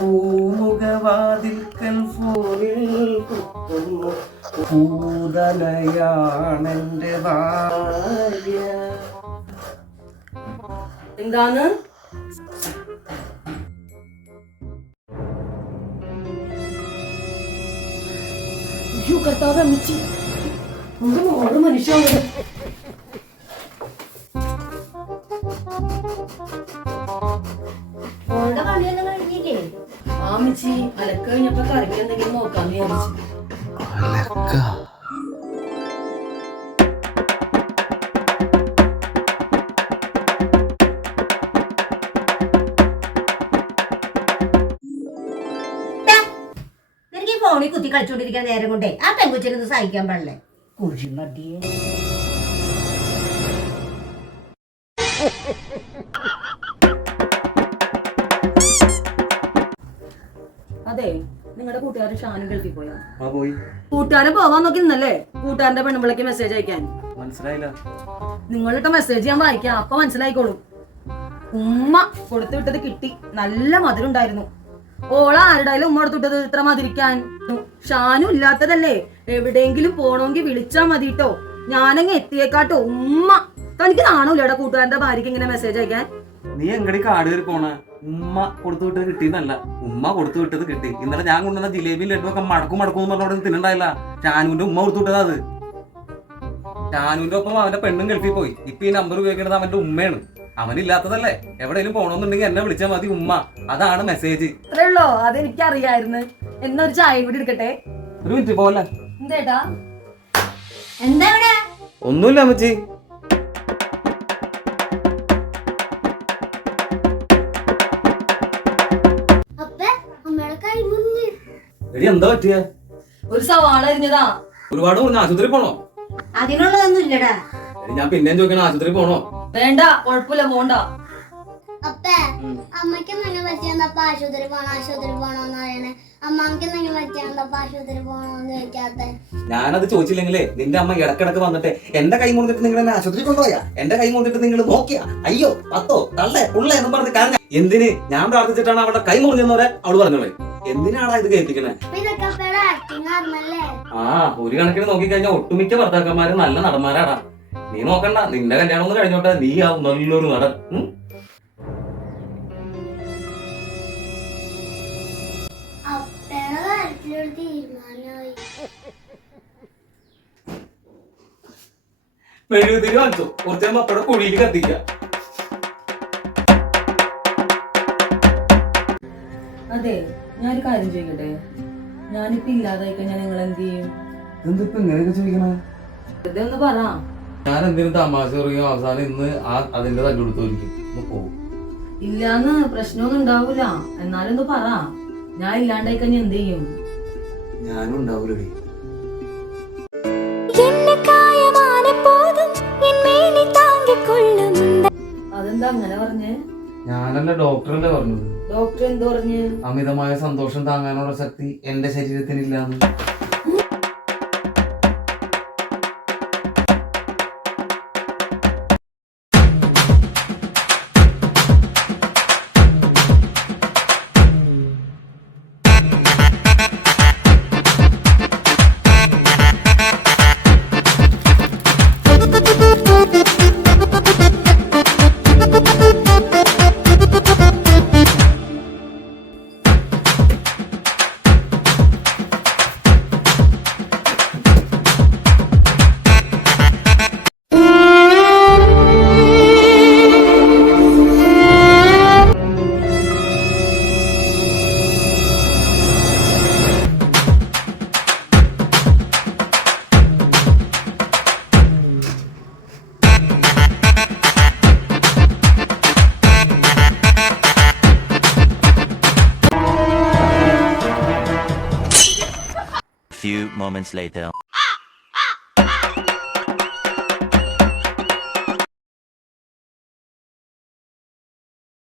പൂമുഖവാതിൽക്കൽ ഫോണിൽ കുത്തുന്നു പൂതനയാണെന്റെ ഭാര്യ. എന്താണ് കർത്താവ് അമ്മച്ചി മോള് മനുഷ്യ മോളുടെ കളിയൊന്നും കഴിഞ്ഞില്ലേ? ആമിച്ചി അലക്ക കഴിഞ്ഞപ്പോ കറിക്ക് എന്തെങ്കിലും നോക്കാന്ന് വിചാരിച്ചു. എനിക്ക് ഈ ഫോണിൽ കുത്തി കളിച്ചോണ്ടിരിക്കാൻ നേരം കൊണ്ടേ ആ പെങ്കുച്ചിനൊന്ന് സഹിക്കാൻ പാടില്ലേ? കുഴിമടിയെ അതെ, നിങ്ങളുടെ കൂട്ടുകാരൻ ഷാനു ഗൾഫിൽ പോയോ? പോയി. കൂട്ടുകാരൻ പോവാൻ നോക്കി നിന്നല്ലേ കൂട്ടുകാരന്റെ പെണ്ണുമ്പിളക്ക് മെസ്സേജ് അയക്കാൻ? മനസ്സിലായില്ല. നിങ്ങളിട്ട മെസ്സേജ് ഞാൻ വായിക്കാം, അപ്പൊ മനസ്സിലായിക്കോളും. ഉമ്മ കൊടുത്തു വിട്ടത് കിട്ടി, നല്ല മധുരം ഉണ്ടായിരുന്നു. ഓള ആരുടെയും ഉമ്മ കൊടുത്തുവിട്ടത് ഇത്ര മധുരിക്കാൻ? ഷാനു ഇല്ലാത്തതല്ലേ, എവിടെയെങ്കിലും പോണമെങ്കിൽ വിളിച്ചാ മതിട്ടോ, ഞാനങ്ങ് എത്തിയേക്കാട്ടോ. ഉമ്മ തനിക്ക് നാണൂല്ലേടാ കൂട്ടുകാരന്റെ ഭാര്യക്ക് ഇങ്ങനെ മെസ്സേജ് അയക്കാൻ? നീ എങ്ങടി കാട് കയറി പോണ? ഉമ്മ കൊടുത്തു വിട്ടത് കിട്ടിയെന്നല്ല, ഉമ്മ കൊടുത്തു വിട്ടത് കിട്ടി. ഇന്നലെ ഞാൻ കൊണ്ടുവന്ന ജിലേബി ലഡു ഒക്കെ മടക്കും എന്ന് പറഞ്ഞോട് തിന്നണ്ടായില്ല. ഷാനുവിന്റെ ഉമ്മ കൊടുത്തു വിട്ടതാ അത്. ഷാനുവിന്റെ ഒപ്പം അവന്റെ പെണ്ണും ഗൾഫിൽ പോയി. ഇപ്പൊ ഈ നമ്പർ ഉപയോഗിക്കുന്നത് അവന്റെ ഉമ്മയാണ്. അവനില്ലാത്തതല്ലേ, എവിടെയെങ്കിലും പോണോന്നുണ്ടെങ്കിൽ എന്നെ വിളിച്ചാൽ മതി ഉമ്മ. അതാണ് മെസ്സേജ്. അത്രയുള്ളോ? അതെനിക്കറിയായിരുന്നു. എന്നൊരു ചായ കൂടി എടുക്കട്ടെ? ഒരു മിനിറ്റ് പോലെ. എന്തേട്ടാ? എന്താ ഇവിടെ? ഒന്നുമില്ല അമ്മച്ചി. എന്താ പറ്റിയ? ഒരു സവാള അരിഞ്ഞതാ. ഒരുപാട് ആശുപത്രി പോണോ? അതിനുള്ളതൊന്നും ഇല്ലടാ. ഞാൻ പിന്നെയും ചോദിക്കണം, ആശുപത്രി പോണോ? വേണ്ട, കുഴപ്പമില്ല, പോണ്ട. അപ്പേ അമ്മയ്ക്ക് എന്തെങ്കിലും പറ്റിയപ്പ ആശുപത്രി പോണോന്ന് പറയണേ. അമ്മക്ക് എന്തെങ്കിലും പറ്റിയപ്പ ആശുപത്രി പോണോന്ന് ചോദിക്കാത്ത? ഞാനത് ചോദിച്ചില്ലെങ്കിലേ നിന്റെ അമ്മ ഇടക്കിടക്ക് വന്നിട്ട് എന്റെ കൈ മുറിഞ്ഞിട്ട് നിങ്ങൾ എന്നെ ആശുപത്രി കൊണ്ടുപോയാ, എന്റെ കൈ മുറിഞ്ഞിട്ട് നിങ്ങൾ നോക്കിയാ, അയ്യോ പത്തോ തള്ളേ പുള്ള എന്ന് പറഞ്ഞ് കാരണം എന്തിന് ഞാൻ പ്രാർത്ഥിച്ചിട്ടാണ് അവളുടെ കൈ മുറിഞ്ഞെന്നവരെ അവള് പറഞ്ഞോളെ. എന്തിനാടാ ഇത് കേൾപ്പിക്കണേ? ആ, ഒരു കണക്കിന് നോക്കിക്കഴിഞ്ഞാൽ ഒട്ടുമിക്ക ഭർത്താക്കന്മാര് നല്ല നടന്മാരാടാ. നീ നോക്കണ്ട, നിന്റെ കല്യാണം ഒന്ന് കഴിഞ്ഞോട്ടെ, നീ ആ നല്ലൊരു നടൻ. മെഴുകുതിരി വാങ്ങിച്ചു, കുറച്ച് അപ്പടെ കുഴിയിൽ കത്തിക്ക. അതെ, ഞാനൊരു കാര്യം ചോദിക്കട്ടെ? ഞാനിപ്പോ ഇല്ലാതായി കഴിഞ്ഞാൽ നിങ്ങൾ എന്ത് ചെയ്യും? എന്തിപ്പോ ഇങ്ങനെയൊക്കെ ചോദിക്കണേ? വെറുതെ ഒന്ന് പറ. ഞാൻ എന്തിനും തമാശ പറയും, അവസാനം ഇന്ന് അതിന്റെ തല്ലുകൊടുത്തോരിക്കും പോകും. ഇല്ലാന്ന് പ്രശ്നമൊന്നും ഉണ്ടാവൂല, എന്നാലും ഒന്ന് പറ. ഞാൻ ഇല്ലാണ്ടായി കഴിഞ്ഞാൽ എന്ത് ചെയ്യും? ഞാനും ഉണ്ടാവൂലേ. അതെന്താ അങ്ങനെ പറഞ്ഞേ? ഞാനല്ല, ഡോക്ടറല്ലേ പറഞ്ഞത്. ഡോക്ടർ എന്ത് പറഞ്ഞു? അമിതമായ സന്തോഷം താങ്ങാനുള്ള ശക്തി എന്റെ ശരീരത്തിനില്ലാന്ന്. Few moments later.